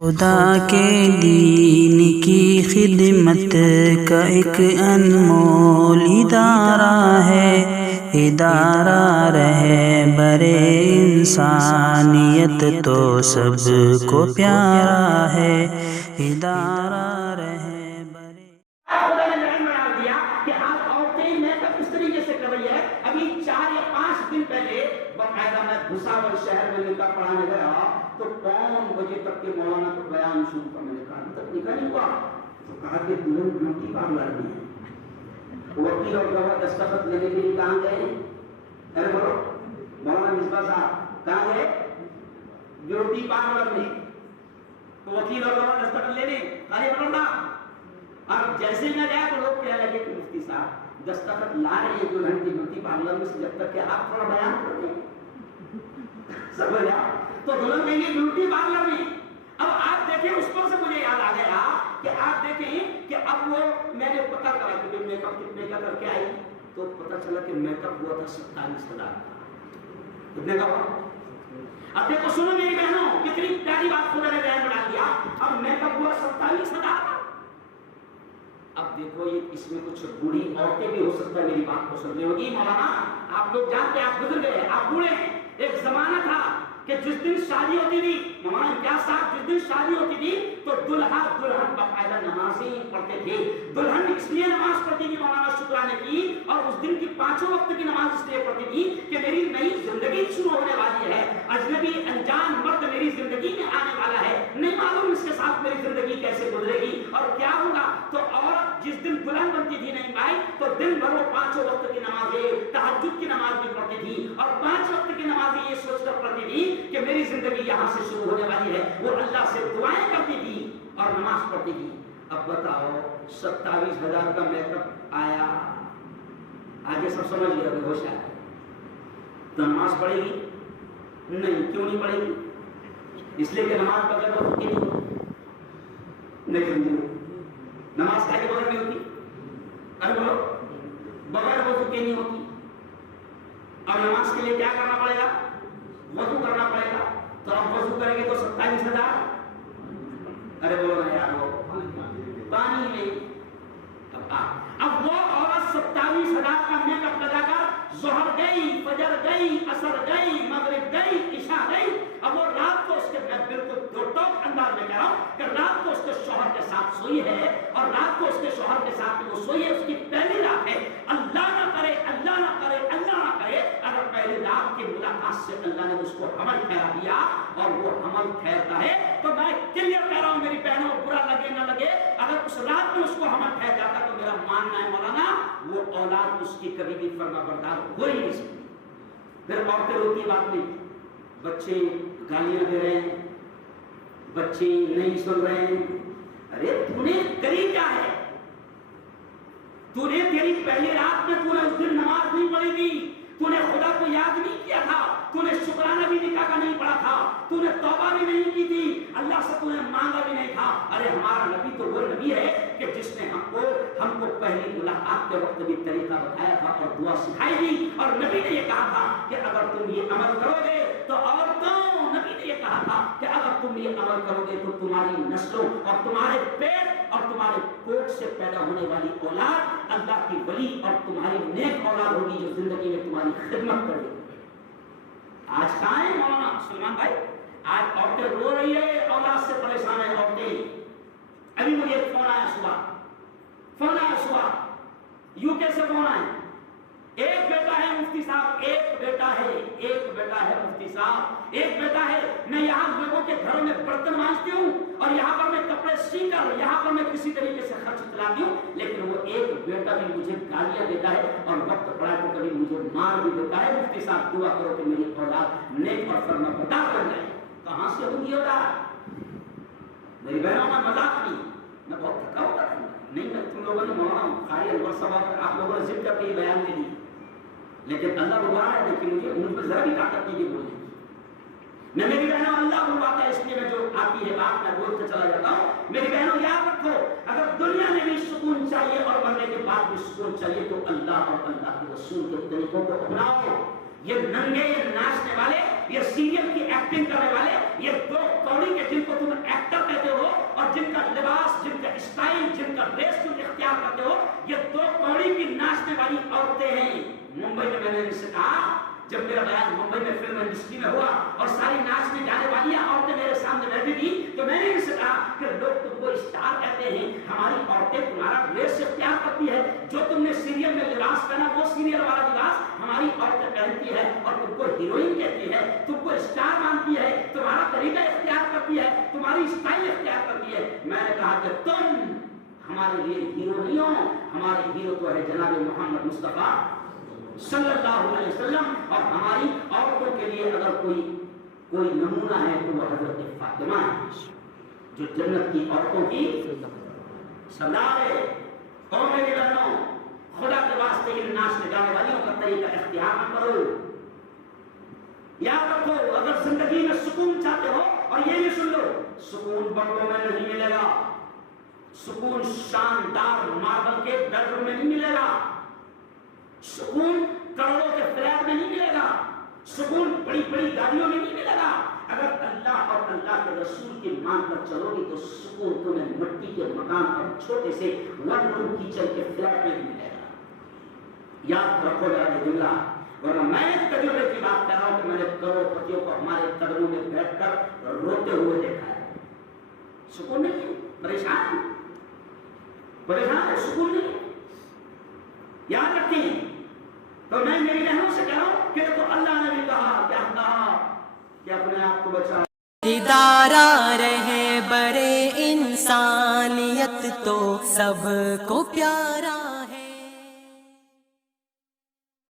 خدا کے دین کی خدمت کا ایک انمول ادارہ ہے، ادارہ رہبر انسانیت تو سب کو پیارا ہے، ادارہ رہبر۔ خدا نے ذہن میں ڈال دیا کہ آپ عورتیں میک اپ اس طریقے سے کر رہی ہے۔ ابھی 4 یا 5 دن پہلے باقاعدہ میں بھساور شہر میں نکاح پڑھانے گیا تو 5 بجے تک کے مولانا کو بیان شروع کرنے نے کہا تک نکاح نہیں ہوا تو کہا کہ دلہن بیوٹی پارلر میں ہے۔ وکیل اور گواہ دستخط لینے کے لیے کہاں گئے؟ ارے بولو مولانا مصباح صاحب کہاں گئے؟ بیوٹی پارلر میں۔ تو وکیل اور گواہ دستخط لینے خالی بولو نا۔ اب جیسے میں گیا تو لوگ کہنے لگے کہ مفتی صاحب دستخط لا رہے ہیں دلہن کی بیوٹی پارلر میں سے جب تک کہ آپ تھوڑا بیان کر دیں۔ سمجھا؟ تو دلہن کہیں گے بیوٹی پارلر میں۔ اب آپ دیکھیں اس پر سے مجھے یاد آ گیا کہ آپ دیکھیں کہ اب وہ میں نے پتہ کرا کہ میک اپ کتنے کا کر کے آئی تو پتہ چلا کہ میک اپ ہوا تھا 47,000 کا۔ کتنے کا ہوا؟ اب دیکھو سنو میری بہنوں کتنی پیاری بات خدا نے بیان بنا دیا۔ اب میک اپ ہوا 47,000 کا۔ اب دیکھو یہ اس میں کچھ بوڑھی عورتیں بھی ہو سکتا ہے میری بات کو سن رہی ہوگی۔ مولانا آپ لوگ جانتے ہیں آپ گزر گئے آپ بوڑھے ہیں۔ ایک زمانہ تھا کہ جس دن شادی ہوتی تھی مولانا امتیاز صاحب جس دن شادی ہوتی تھی تو دلہا دلہن باقاعدہ نمازیں پڑھتے تھے۔ دلہن اس لیے نماز پڑھتی تھی مولانا شکرانے کی اور اس دن کی 5 وقت کی نماز اس لیے پڑھتی تھی کہ میری نئی زندگی شروع ہونے والی ہے، اجنبی انجان مرد میری زندگی میں آنے والا ہے، نہیں معلوم اس کے ساتھ میری زندگی کیسے گزرے گی اور کیا ہوگا۔ تو عورت جس دن دلہن بنتی تھی نہیں بھائی تو دن بھر وہ 5 وقت کی نمازیں تہجد کی نماز بھی پڑھتی تھی اور 5 وقت کی نمازیں یہ سوچ کر پڑھتی تھی کہ میری زندگی یہاں سے شروع ہونے والی ہے۔ وہ اللہ سے دعائیں کرتی تھی اور نماز پڑھتی تھی۔ اب بتاؤ 27,000 کا میک اپ آیا، آگے سب سمجھ گیا کہ ہوش آیا تو نماز پڑھے گی نہیں؟ کیوں نہیں پڑھے گی؟ اس لیے کہ نماز بغیر وضو کے نہیں ہوتی۔ نہیں نماز کھائے کے بغیر نہیں ہوتی؟ ارے بولو بغیر وضو کے نہیں ہوتی۔ اور نماز کے لیے کیا کرنا پڑے گا؟ وضو کرنا پڑے گا۔ تو اب وضو کریں گے تو 27,000۔ ارے بولو نا یار وہ پانی نہیں۔ اب وہ عورت 27,000 کا میک اپ لگا کر ظہر گئی، فجر گئی، عصر گئی، مغرب گئی، عشاء گئی۔ اب وہ رات کو اس کے بالکل دو ٹوک انداز میں کہہ رہا ہوں کہ رات کو اس کے شوہر کے ساتھ سوئی ہے اور رات کو اس کے شوہر کے ساتھ وہ سوئی ہے، اس کی پہلی رات ہے۔ اللہ نہ کرے اللہ نہ کرے اللہ نہ کرے اگر پہلی رات کی ملاقات سے اللہ نے اس کو حمل ٹھہرا دیا اور وہ حمل ٹھہرتا ہے تو میں کلیئر کہہ رہا ہوں میری بہنوں برا لگے نہ لگے اگر اس رات میں اس کو حمل ٹھہر جاتا تو میرا ماننا ہے مولانا وہ اولاد اس کی کبھی بھی فرما بردار ہو ہی نہیں سکتی۔ پھر عورتیں روتی بات نہیں، بچے گالیاں دے رہے ہیں، بچے نہیں سن رہے ہیں۔ ارے تو نے کری کیا ہے؟ تو نے تیری پہلی رات میں تو نے اس دن نماز نہیں پڑھی تھی، تو نے خدا کو یاد نہیں کیا تھا، تو نے شکرانہ بھی نکاح کا نہیں پڑھا تھا، تو نے توبہ بھی نہیں کی تھی، اللہ سے تو نے مانگا بھی نہیں تھا۔ ارے ہمارا نبی تو وہ نبی ہے کہ جس نے ہم کو پہلی ملاقات کے وقت بھی طریقہ بتایا تھا اور دعا سکھائی تھی اور نبی نے یہ کہا تھا کہ اگر تم یہ عمل کرو گے تو عورتوں نبی نے یہ کہا تھا کہ اگر تم یہ عمل کرو گے تو تمہاری نسلوں اور تمہارے پیٹ اور تمہارے کوٹ سے پیدا ہونے والی اولاد اللہ کی ولی اور تمہاری نیک اولاد ہوگی جو زندگی میں تمہاری خدمت کرے گی۔ آج کہاں ہے مولانا سلمان بھائی؟ آج عورتیں رو رہی ہے، اولاد سے پریشان ہے عورتیں۔ ابھی مجھے ایک فون آیا صبح یو کے سے فون آیا، ایک بیٹا ہے مفتی صاحب، ایک بیٹا ہے مفتی صاحب، ایک بیٹا ہے۔ میں یہاں لوگوں کے گھروں میں برتن مانجتی ہوں اور یہاں پر میں کپڑے سی کر یہاں پر میں کسی طریقے سے خرچ چلاتی ہوں، لیکن وہ ایک بیٹا بھی مجھے گالیاں دیتا ہے اور وقت پڑا تو کبھی مجھے مار بھی دیتا ہے۔ مفتی صاحب دعا کرو کہ میری اولاد نیک اور فرما بردار بن جائے۔ کہاں سے ہوگی اولاد؟ میری بہنوں میں مذاق نہیں، میں بہت تھکا ہوتا تھا نہیں، میں تم لوگوں نے مولانا قاری انور صاحب آپ لوگوں نے ضد کر کے یہ بیان دے دی، لیکن اللہ بلا ہے دیکھیے مجھ پر ذرا بھی طاقت نہیں دی بولنے کی۔ میں میری بہنوں اللہ بلواتا ہے اس لیے میں جو آتی ہے بات میں بولتے چلا جاتا ہوں۔ میری بہنوں یاد رکھو اگر دنیا میں بھی سکون چاہیے اور مرنے کے بعد بھی سکون چاہیے تو اللہ اور اللہ کے رسول کے طریقوں کو اپناؤ۔ یہ ننگے یہ ناچنے والے یہ سیریل کی ایکٹنگ کرنے والے یہ دو کوڑی کے جن کو تم ایکٹر جن کا لباس، جن کا اسٹائل، جن کا ڈریس تم اختیار کرتے ہو، یہ دو کوڑی کی ناچنے والی عورتیں ہیں۔ ممبئی میں میں نے ان سے کہا، جب میرا بیان ممبئی میں فلم انڈسٹری میں ہوا اور ساری ناچنے جانے والی عورتیں میرے سامنے بیٹھی تھی، تو میں نے ان سے کہا کہ لوگ تم کو اسٹار کہتے ہیں، ہماری عورتیں تمہارا ڈریس اختیار کرتی ہے، جو تم نے سیریل میں لباس پہنا وہ سیریل والا لباس ہماری عورتیں پہنتی ہے، اور تم کو ہیروئن کہتی ہے، تم کو اسٹار مانتی ہے، تمہارا طریقہ اختیار کرتی ہے، تمہاری اسٹائل اختیار کرتی ہے۔ میں نے کہا کہ تم ہمارے لیے ہیرو نہیں ہو، ہمارے ہیرو تو ہے جناب محمد مصطفیٰ صلی اللہ علیہ وسلم، اور ہماری عورتوں کے لیے اگر کوئی نمونہ ہے تو وہ حضرت فاطمہ ہے، جو جنت کی عورتوں کی سردار ہے۔ اور میری بہنوں، خدا کے واسطے ان ناچنے جانے والیوں کا طریقہ اختیار نہ کرو۔ یاد رکھو، اگر زندگی میں سکون چاہتے ہو، اور یہ بھی سن لو، سکون بنگلوں میں نہیں ملے گا، سکون شاندار ماربل کے بیڈ روم میں نہیں ملے گا، سکون کروڑوں کے فلیٹ میں نہیں ملے گا، سکون بڑی بڑی گاڑیوں میں نہیں ملے گا۔ اگر اللہ اور اللہ کے رسول کی مان پر چلو گی تو سکون تمہیں مٹی کے مکان اور چھوٹے سے ون روم کچن کے فلیٹ میں ملے گا۔ یاد رکھو ذرا یہ جملہ، ورنہ میں تجربے کی بات کر رہا ہوں کہ میں نے کروڑ پتیوں کو ہمارے قدموں میں بیٹھ کر روتے ہوئے دیکھا ہے۔ سکون نہیں، پریشان ہے، سکون نہیں۔ یاد رکھیں، تو میں میری بہنوں سے کہہ رہا ہوں کہ تو اللہ نے بھی کہا، کیا کہا کہ اپنے آپ کو بچاؤ۔ ادارہ رہے برے انسانیت تو سب کو پیار